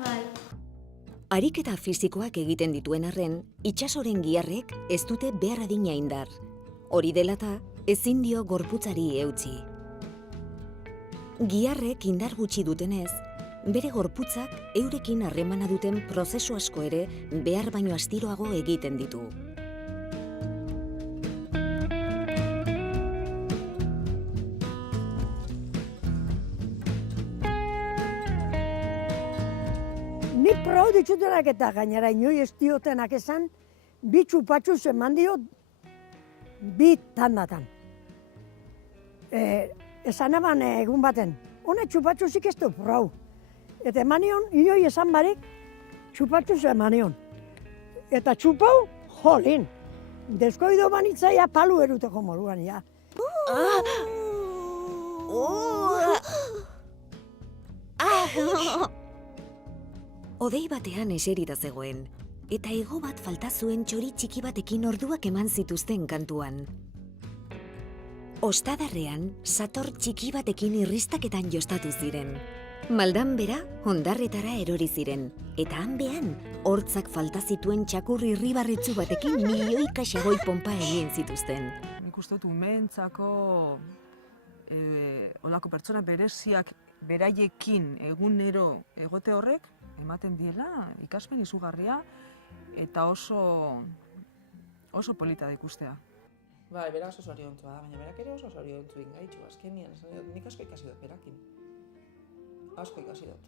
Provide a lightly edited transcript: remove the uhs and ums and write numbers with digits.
Bai. Ariketa fisikoak egiten dituen arren, itsasoren giharrek ez dute behar adina indar. Hori dela eta, ezin dio gorputzari eutsi. Giharrek indar gutxi dutenez, bere gorputzak eurekin harremana duten prozesu asko ere behar baino astiroago egiten ditu. Ni prou ditzutenak eta gainera inoi ez diotenak esan, bi txupatxuz eman dio bi tandatan. Esan eban egun baten, hone txupatxuzik ez du prou. Eta eman nion, inoi esan barik, txupatxuz eman nion. Eta txupau, jolin. Deskoido banitzaia palu eruteko moruan, ja. Odei batean eserita zegoen, eta hego bat falta zuen txori txiki batekin orduak eman zituzten kantuan. Ostadarrean, sator txiki batekin irristaketan jostatu ziren. Maldan bera, hondarretara erori ziren, eta hanbean, hortzak falta zituen txakur irribarretzu batekin milioika xagoi pompa egin zituzten. Nik uste dut umeentzako olako pertsona bereziak beraiekin egunero egote horrek, ematen diela ikaspen izugarria eta oso polita da ikustea. Bai, bera oso zoriontsua da, baina berak ere oso zoriontsu ingaitxu, azkenian, nik asko ikasi dut berakin. Asko ikasi dut.